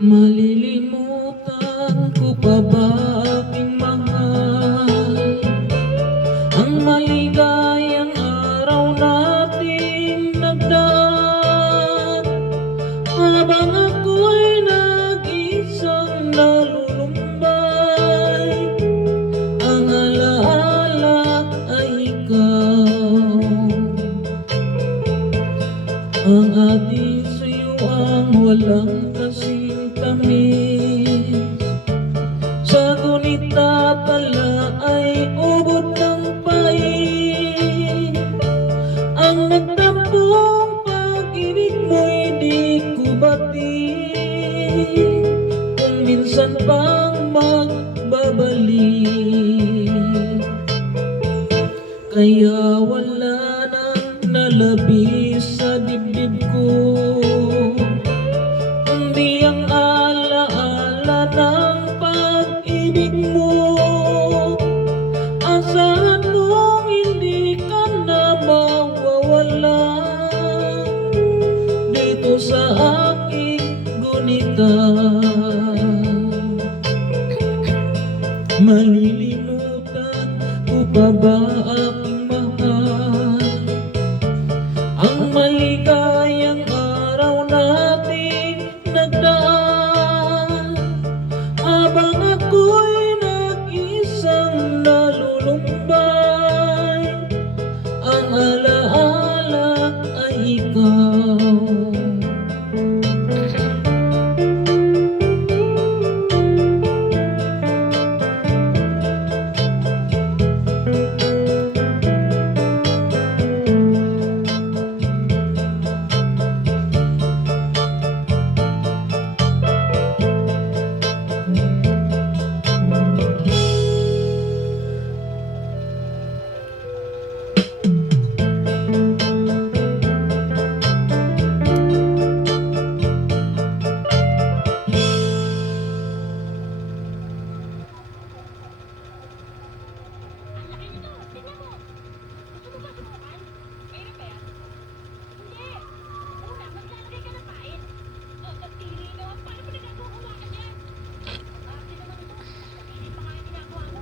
Malilimutan ko pa ba aking mahal ang maligayang araw nating nagdaan, habang ako'y nag-isang nalulumbay. Ang alaala ay ikaw, ang ating suyuang walang kasing tamis. Sa gunita pala ay ubod ng pait. Ang nagtampong pag-ibig mo'y di ko batid, kung minsan pang magbabalik. Kaya wala nang nalabis sa dibdib ko, kundi ang alaala ng pag-ibig mo. Asahan mong hindi ka na mawawala dito sa aking gunita. Malilimutan ko pa ba aking mahal ang maligayang araw nating nagdaan, habang ako'y nag-isang nalulumbay. Ang alaala ay ikaw.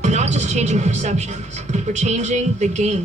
We're not just changing perceptions, we're changing the game.